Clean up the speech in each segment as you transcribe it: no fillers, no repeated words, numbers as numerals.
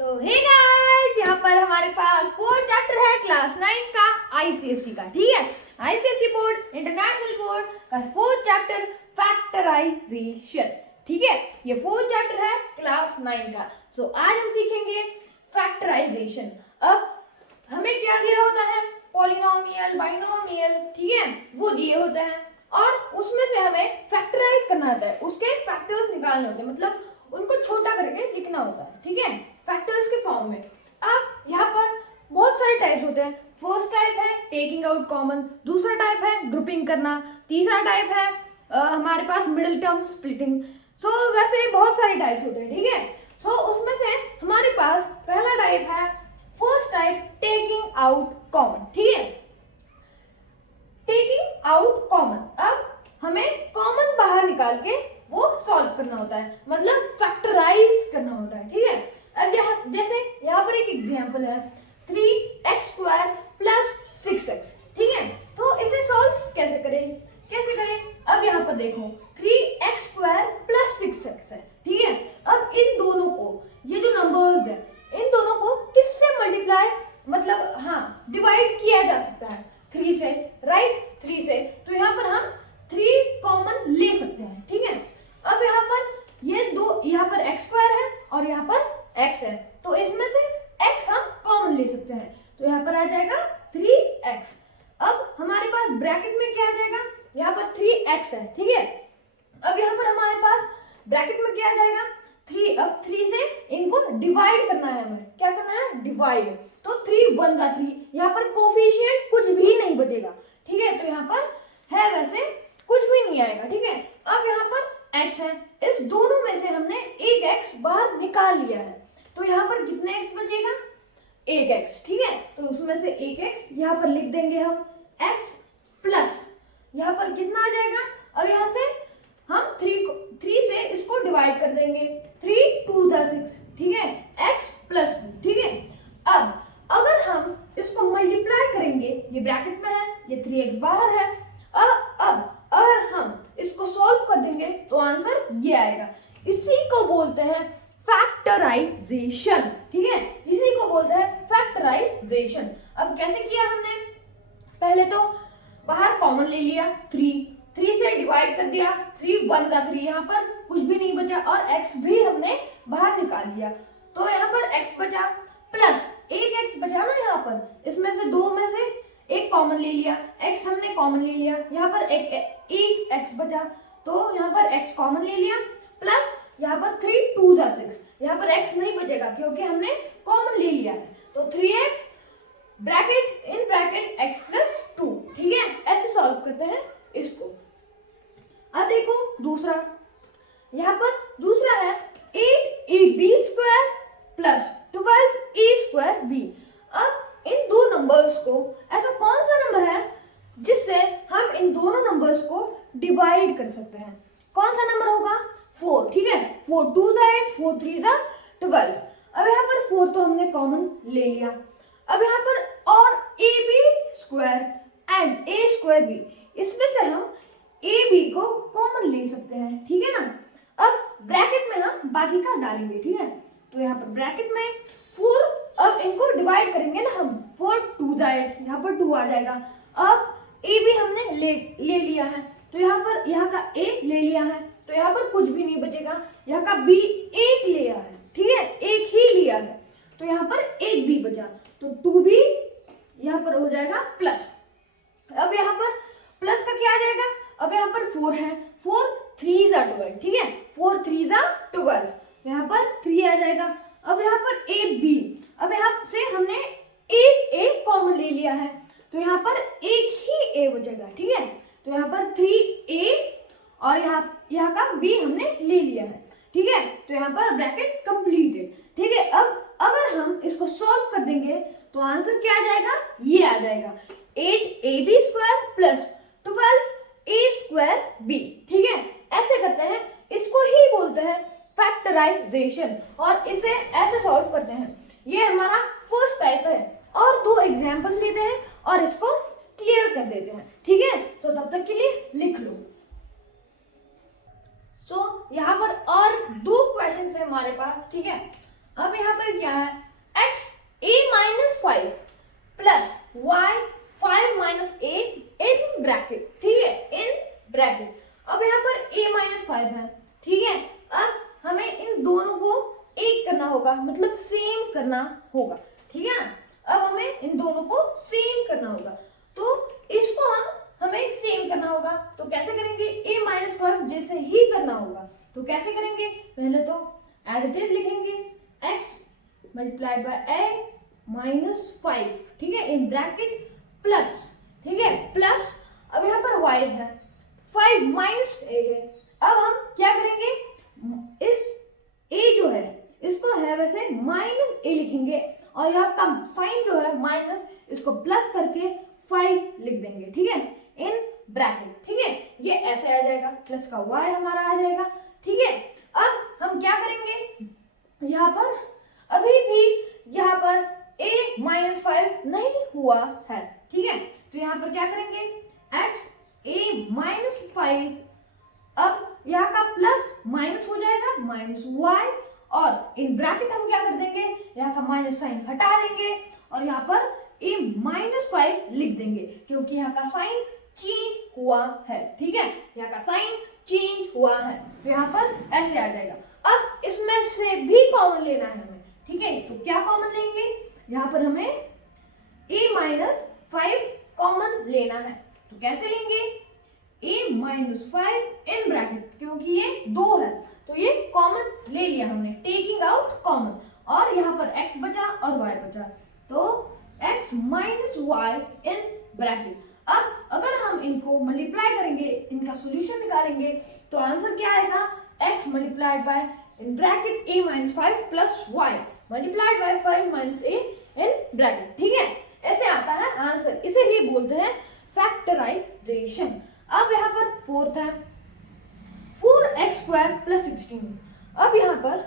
सो hey guys, यहाँ पर हमारे पास फोर्थ चैप्टर है क्लास 9 का आईसीएसई का। ठीक है, आईसीएसई बोर्ड इंटरनेशनल बोर्ड का फोर्थ चैप्टर फैक्टराइजेशन। ठीक है, ये फोर्थ चैप्टर है क्लास 9 का। सो आज हम सीखेंगे फैक्टराइजेशन। अब हमें क्या दिया होता है, पॉलिनोमियल, बाइनोमियल, ठीक है, वो दिए होते हैं और उसमें से हमें फैक्टराइज करना होता है, उसके फैक्टर्स निकालने होते हैं, मतलब उनको छोटा करके लिखना होता है। ठीक है, फैक्टर्स के फॉर्म में। अब यहाँ पर बहुत सारे टाइप्स होते हैं। फर्स्ट टाइप है टेकिंग आउट कॉमन, दूसरा टाइप है ग्रुपिंग करना, तीसरा टाइप है हमारे पास मिडिल टर्म स्प्लिटिंग। सो वैसे बहुत सारे टाइप्स होते हैं। ठीक है, सो उसमें से हमारे पास पहला टाइप है first type taking out common. ठीक है, टेकिंग आउट कॉमन। अब हमें कॉमन बाहर निकाल के वो सॉल्व करना होता है, मतलब फैक्टराइज करना होता है। ठीक है, अब जैसे यहाँ पर एक एग्जांपल है 3x² प्लस 6x। ठीक है, तो इसे सॉल्व कैसे करें? अब यहाँ पर देखो 3x² प्लस 6x है। ठीक है, अब इन दोनों को, ये जो नंबर्स है, इन दोनों को किससे मल्टीप्लाई, मतलब डिवाइड किया जा सकता है 3 से, राइट? 3 से, तो यहाँ पर हम 3 कॉमन ले सकते हैं। ठीक है, अब यहाँ पर ये दो, यहाँ पर x² है और यहाँ पर x है, तो इसमें से x हम कॉमन ले सकते हैं, तो यहाँ पर आ जाएगा 3x। अब हमारे पास ब्रैकेट में क्या आ जाएगा, यहाँ पर 3x है। ठीक है, अब यहाँ पर हमारे पास ब्रैकेट में क्या आ जाएगा 3। अब 3 से इनको डिवाइड करना है, हमें क्या करना है, डिवाइड। तो 3 1 जा 3, यहाँ पर कोफिशिएंट कुछ भी नहीं बचेगा। ठीक है, तो यहाँ पर है वैसे कुछ भी नहीं आएगा। ठीक है, अब यहाँ पर x है, इस दोनों में से हमने एक x बाहर निकाल लिया है, तो यहाँ पर कितने x बचेगा, एक x। ठीक है, तो उसमें से एक x यहाँ पर लिख देंगे हम, x प्लस यहाँ पर कितना आ जाएगा, अब यहाँ से हम 3 से इसको डिवाइड कर देंगे, 3 2 जा 6। ठीक है, x प्लस 2। ठीक है, अब अगर हम इसको मल्टीप्लाई करेंगे, ये ब्रैकेट में है, ये 3x बाहर है, अब अगर हम इसको सॉल्व कर देंगे तो आंसर ये आएगा। इसी को बोलते हैं फैक्टराइजेशन। ठीक है, इसी को बोलते हैं फैक्टराइजेशन। अब कैसे किया हमने, पहले तो बाहर कॉमन ले लिया 3 से डिवाइड कर दिया, 3 1 जा 3, यहाँ पर कुछ भी नहीं बचा, और x भी हमने बाहर निकाल लिया, तो यहाँ पर x बचा प्लस एक x बचा ना, यहाँ पर इसमें से दो में से एक कॉमन ले लिया, x हमने कॉमन ले लिया, यहाँ पर एक x बचा, तो यहाँ पर x कॉमन ले लिया, प्लस यहाँ पर 3 2 जा 6, यहाँ पर x नहीं बचेगा क्योंकि हमने कॉमन ले लिया है, तो 3x bracket in bracket x plus 2। ठीक है, ऐसे सॉल्व करते हैं इसको। अब देखो दूसरा, यहाँ पर दूसरा है 8ab² प्लस 12a²b। अब इन दो नंबर्स को, ऐसा कौन सा नंबर है जिससे हम इन दोनों नंबर्स को डिवाइड कर सकते हैं? कौन सा नंबर होगा, 4। ठीक है, 4 2 जा 8, 4 3 जा 12। अब यहाँ पर 4 तो हमने कॉमन ले लिया, अब यहाँ पर और ab² एंड a²b, इसमें से हम ab को कॉमन ले सकते हैं। ठीक है ना, अब ब्रैकेट में हम बाकी का डालेंगे। ठीक है, तो यहाँ पर ब्रैकेट में 4, अब इनको डिवाइड करेंगे ना हम, 4 2 जा 8, यहाँ पर 2 आ जाएगा। अब ए भी हमने ले लिया है, तो यहाँ का a ले लिया है, तो यहाँ पर कुछ भी नहीं बचेगा, यहाँ का b एक लिया है। ठीक है, एक ही लिया है, तो यहाँ पर एक b बचा, तो 2b यहाँ पर हो जाएगा प्लस। अब यहाँ पर प्लस का क्या आ जाएगा, अब यहाँ पर 4 है, 4 3 जा 12। ठीक है, 4 3 जा 12, यहाँ पर 3 आ जाएगा। अब यहाँ पर ए बी, अब यहाँ से हमने एक ए कॉमन ले लिया है, तो यहाँ पर एक ही ए बचेगा। ठीक है, तो यहाँ पर 3a और यहाँ का b हमने ले लिया है। ठीक है, तो यहाँ पर ब्रैकेट कंप्लीटेड। ठीक है, अब अगर हम इसको सॉल्व कर देंगे तो आंसर क्या आ जाएगा, ये आ जाएगा 8ab² प्लस 12a²b। ठीक है, ऐसे करते हैं, इसको ही बोलते हैं फैक्टराइजेशन, और इसे ऐसे सॉल्व करते हैं। ये हमारा फर्स्ट टाइप है, और 2 एग्जांपल्स लेते हैं और इसको क्लियर कर देते हैं। ठीक है, तो तब तक के लिए लिख लो। यहाँ पर और 2 क्वेश्चंस है हमारे पास। ठीक है, अब यहाँ पर क्या है, x a minus 5 plus y 5 minus a in bracket, ठीक है, इन ब्रैकेट। अब यहाँ पर a माइनस 5 है, ठीक है। अब हमें इन दोनों को एक करना होगा, मतलब सेम करना होगा, ठीक है ना। अब हमें इन दोनों को सेम करना होगा, तो इसको हमें सेम करना होगा। तो कैसे करेंगे, a माइनस 5 जैसे ही करना होगा, तो कैसे करेंगे, पहले तो एज इट इज लिखेंगे x multiplied by a minus 5, ठीक है, इन ब्रैकेट प्लस, ठीक है, प्लस अब यहाँ पर y है, 5 माइनस a है। अब हम क्या करेंगे, इस a जो है इसको है वैसे माइनस a लिखेंगे, और यहाँ का साइन जो है माइनस, इसको प्लस करके 5 लिख देंगे, ठीक है, इन ब्रैकेट, ठीक है। ये ऐसे आ जाएगा, प्लस का y हमारा आ जाएगा, ठीक है। अब हम क्या करेंगे, यहाँ पर अभी भी यहाँ पर a माइनस 5 नहीं हुआ है, ठीक है, तो यहाँ पर क्या करेंगे, x a माइनस 5, अब यहाँ का प्लस माइनस हो जाएगा माइनस y, और इन ब्रैकेट हम क्या कर देंगे, यहाँ का माइनस साइन हटा देंगे और यहाँ पर a माइनस 5 लिख देंगे, क्योंकि यहाँ का साइन चेंज हुआ है, ठीक है, यहाँ का साइन चेंज हुआ है, तो यहाँ पर ऐसे आ जाएगा। अब इसमें से भी कॉमन लेना है हमें, ठीक है, तो क्या कॉमन लेंगे, यहाँ पर हमें a माइनस 5 कॉमन लेना है, तो कैसे लेंगे, a माइनस 5 इन ब्रैकेट, क्योंकि ये 2 है तो ये कॉमन ले लिया हमने, टेकिंग आउट कॉमन, और यहाँ पर x बचा और y बचा, तो x minus y in bracket. अब अगर हम इनको मल्टीप्लाई करेंगे, इनका सॉल्यूशन निकालेंगे, तो आंसर क्या आएगा, x multiplied by in bracket a minus 5 plus y multiplied by 5 minus a in bracket, ठीक है, ऐसे आता है आंसर, इसे ही बोलते हैं फैक्टराइजेशन। अब यहाँ पर फोर्थ है 4x स्क्वायर प्लस 16। अब यहाँ पर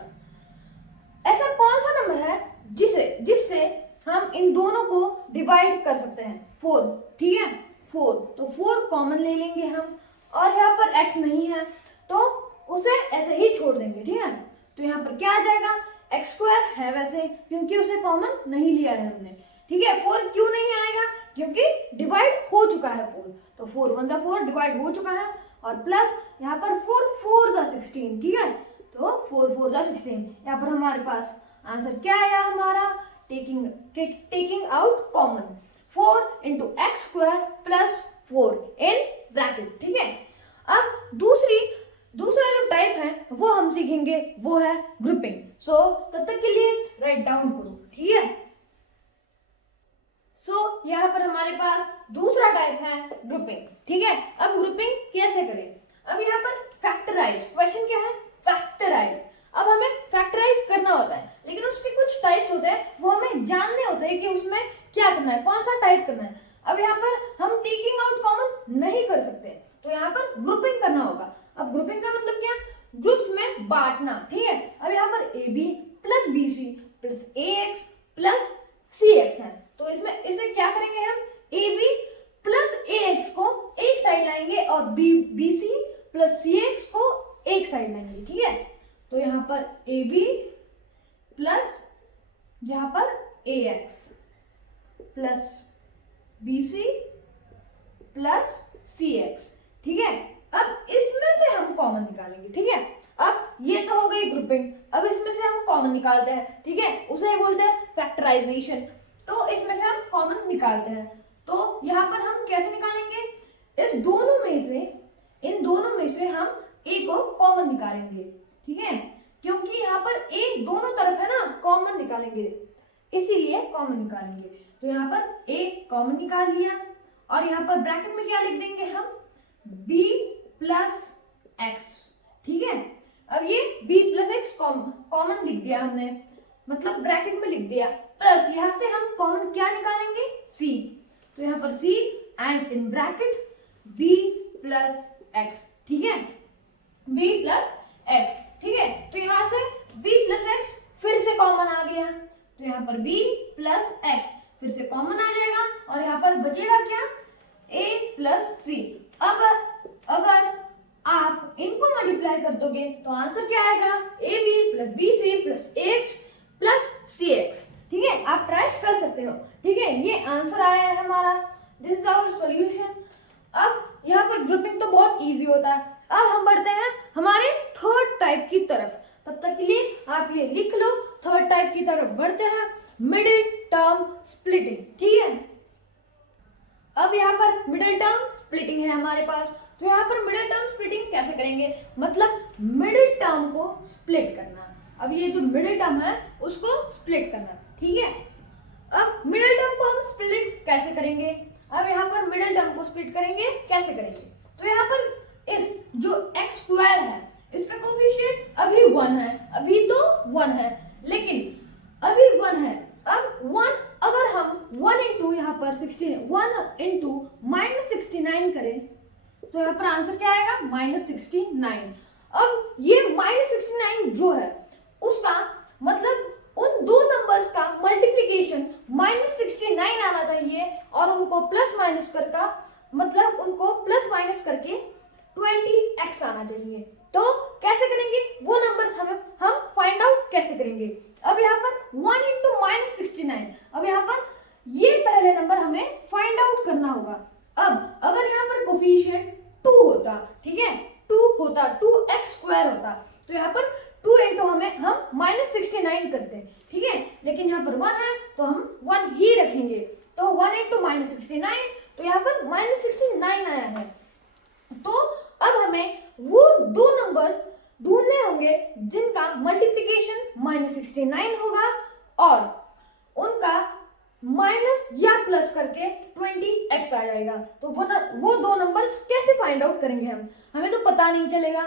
ऐसा कौन सा नंबर है जिससे हम इन दोनों को डिवाइड कर सकते हैं, 4, ठीक है, 4, तो 4 कॉमन ले लेंगे हम, और यहाँ पर x नहीं है तो उसे ऐसे ही छोड़ देंगे, ठीक है, तो यहाँ पर क्या आ जाएगा, x स्क्वायर है वैसे, क्योंकि उसे कॉमन नहीं लिया है हमने, ठीक है। 4 क्यों नहीं आएगा, क्योंकि डिवाइड हो चुका है 4, तो 4 1 4 डिवाइड हो चुका है, और प्लस यहाँ पर 4 4 16, ठीक है, तो 4 4 16, यहाँ पर हमारे पास आंसर क्या आया हमारा, taking out common, 4 into x square plus 4 in bracket, ठीक है। अब दूसरा जो टाइप है वो हम सीखेंगे, वो है ग्रुपिंग। सो तब तक के लिए राइट डाउन करो, ठीक है। सो यहाँ पर हमारे पास दूसरा टाइप है ग्रुपिंग, ठीक है। अब ग्रुपिंग कैसे करें, अब यहाँ पर फैक्टराइज, क्वेश्चन क्या है, फैक्टराइज। अब हमें फैक्टराइज करना होता है, लेकिन उसके कुछ टाइप्स होते हैं, वो हमें जानने होते हैं कि उसमें क्या करना है, कौन सा टाइप करना है। अब यहाँ पर हम टेकिंग आउट कॉमन नहीं कर सकते, तो यहाँ पर ग्रुपिंग करना होगा। अब ग्रुपिंग का मतलब क्या, ग्रुप्स में बांटना, ठीक है। अब यहाँ पर a b plus B C plus a x plus C x है, तो इसमें इसे क्या करेंगे हम, a b plus a x को एक साइड लाएंगे और बी सी प्लस सी एक्स को एक साइड लाएंगे, ठीक है। तो यहाँ पर ए बी प्लस यहाँ पर A x plus B C plus C x, ठीक है। अब इसमें से हम कॉमन निकालेंगे, ठीक है। अब ये तो हो गई ग्रुपिंग, अब इसमें से हम कॉमन निकालते हैं, ठीक है, उसे बोलते हैं फैक्टराइजेशन। तो इसमें से हम कॉमन निकालते हैं, तो यहाँ पर हम कैसे निकालेंगे, इन दोनों में से हम ए को कॉमन निकालेंगे, ठीक है, क्योंकि यहाँ पर ए दोनों तरफ है ना, कॉमन निकालेंगे, इसीलिए कॉमन निकालेंगे। तो यहाँ पर ए कॉमन निकाल लिया, और यहाँ पर ब्रैकेट में क्या लिख देंगे हम, b प्लस एक्स, ठीक है। अब ये b प्लस एक्स कॉमन लिख दिया हमने, मतलब ब्रैकेट में लिख दिया, प्लस यहाँ से हम कॉमन क्या निकालेंगे, c, तो यहाँ पर c and in bracket b plus x, ठीक है, b प्लस एक्स, ठीक है। तो यहाँ से b प्लस एक्स फिर से कॉमन आ गया, तो यहाँ पर b प्लस एक्स फिर से कॉमन आ जाएगा, और यहाँ पर बचेगा क्या, a प्लस सी। अब अगर आप इनको मल्टीप्लाई कर दोगे तो आंसर क्या आएगा, a b plus B C plus x plus CX। ठीक है, आप ट्राई कर सकते हो। ठीक है, ये आंसर आया है हमारा, दिस इज आवर सॉल्यूशन। अब यहाँ पर ग्रुपिंग तो बहुत इजी होता है। अब हम बढ़ते हैं हमारे थर्ड टाइप की तरफ। तब तक के लिए आप ये लिख लो, थर्ड टाइप की तरफ बढ़ते हैं, मिडिल टर्म स्प्लिटिंग। ठीक है, अब यहाँ पर मिडिल टर्म स्प्लिटिंग है हमारे पास। तो यहाँ पर मिडिल टर्म स्प्लिटिंग कैसे करेंगे, मतलब मिडिल टर्म को स्प्लिट करना। अब ये जो मिडिल टर्म है उसको स्प्लिट करना। ठीक है, अब मिडिल टर्म को हम स्प्लिट कैसे करेंगे, अब यहाँ पर मिडिल टर्म को स्प्लिट करेंगे कैसे करेंगे, तो यहाँ पर इस जो एक्स स्क्वायर है इसका कोफिशिएंट अभी 1 है, अभी तो 1 है, लेकिन अभी 1 है। अब 1 अगर हम 1 इंटू यहाँ पर 1 इंटू -69 करें तो यहाँ पर आंसर क्या आएगा, -69। अब ये -69 जो है उसका मतलब उन दो नंबर्स का मल्टीप्लिकेशन -69 आना चाहिए और उनको प्लस माइनस करके मतलब उनको प्लस माइनस करके 20x आना चाहिए। तो कैसे करेंगे वो नंबर्स हम फाइंड आउट कैसे करेंगे। अब यहाँ पर 1 इंटू -69, अब यहाँ पर ये पहले नंबर हमें फाइंड आउट करना होगा। अब अगर यहाँ पर कोफिशिएंट 2 होता, ठीक है 2 होता, 2x स्क्वायर होता, तो यहाँ पर 2 इंटू हम -69 करते हैं। ठीक है, लेकिन यहाँ पर 1 है तो हम 1 ही रखेंगे। तो 1 इंटू -69, तो यहाँ पर -69 आया है। तो अब हमें वो दो नंबर्स ढूंढने होंगे जिनका मल्टीप्लिकेशन -69 होगा और उनका माइनस या प्लस करके 20x आ जाएगा। तो वो दो नंबर्स कैसे फाइंड आउट करेंगे हम, हमें तो पता नहीं चलेगा,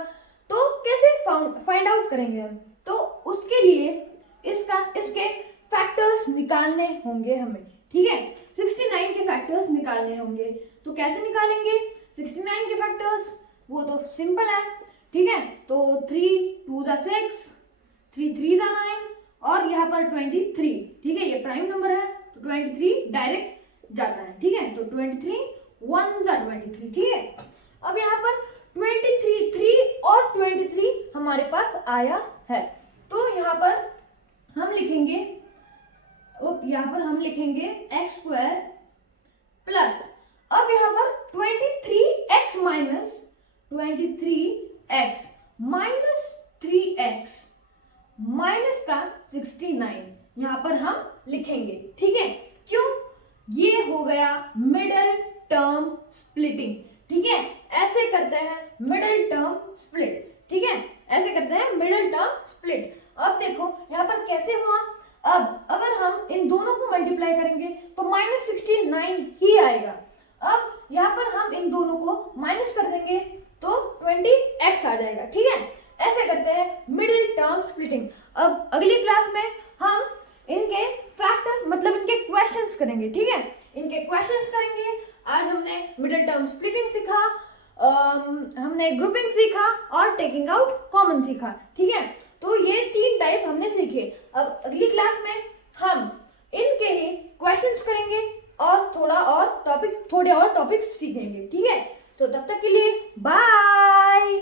तो कैसे फाइंड आउट करेंगे हम, तो उसके लिए इसके फैक्टर्स निकालने होंगे हमें। ठीक है, 69 के फैक्टर्स निकालने होंगे। तो कैसे निकालेंगे 69 के फैक्टर्स, वो तो सिंपल है। ठीक है, तो 3 2 = 6, 3 3 = 9 और यहाँ पर 23। ठीक है, ये प्राइम नंबर है तो 23 डायरेक्ट जाता है। ठीक है, तो 23 1 = 23। ठीक है, अब यहाँ पर 23 3 और 23 हमारे पास आया है। तो यहाँ पर हम लिखेंगे x स्क्वायर प्लस, अब यहाँ पर 23x minus 23x minus 3x minus का 69 यहाँ पर हम लिखेंगे। ठीक है, क्यों, ये हो गया मिडिल टर्म स्प्लिटिंग। ठीक है, ऐसे करते हैं मिडिल टर्म स्प्लिट। ठीक है, ऐसे करते हैं मिडिल टर्म स्प्लिट। अब देखो यहाँ पर कैसे हुआ, अब अगर हम इन दोनों को मल्टीप्लाई करेंगे तो -69 ही आएगा। अब यहाँ पर हम इन दोनों को माइनस कर देंगे तो 20x आ जाएगा। ठीक है, ऐसे करते हैं मिडिल टर्म स्प्लिटिंग। अब अगली क्लास में हम इनके फैक्टर्स मतलब इनके क्वेश्चंस करेंगे। ठीक है, इनके क्वेश्चंस करेंगे। आज हमने मिडिल टर्म स्प्लिटिंग सीखा, हमने ग्रुपिंग सीखा और टेकिंग आउट कॉमन सीखा। ठीक है, तो ये 3 टाइप हमने सीखे। अब अगली क्लास में हम इनके ही क्वेश्चंस करेंगे और थोड़े और टॉपिक्स सीखेंगे। ठीक है, तो तब तक के लिए बाय।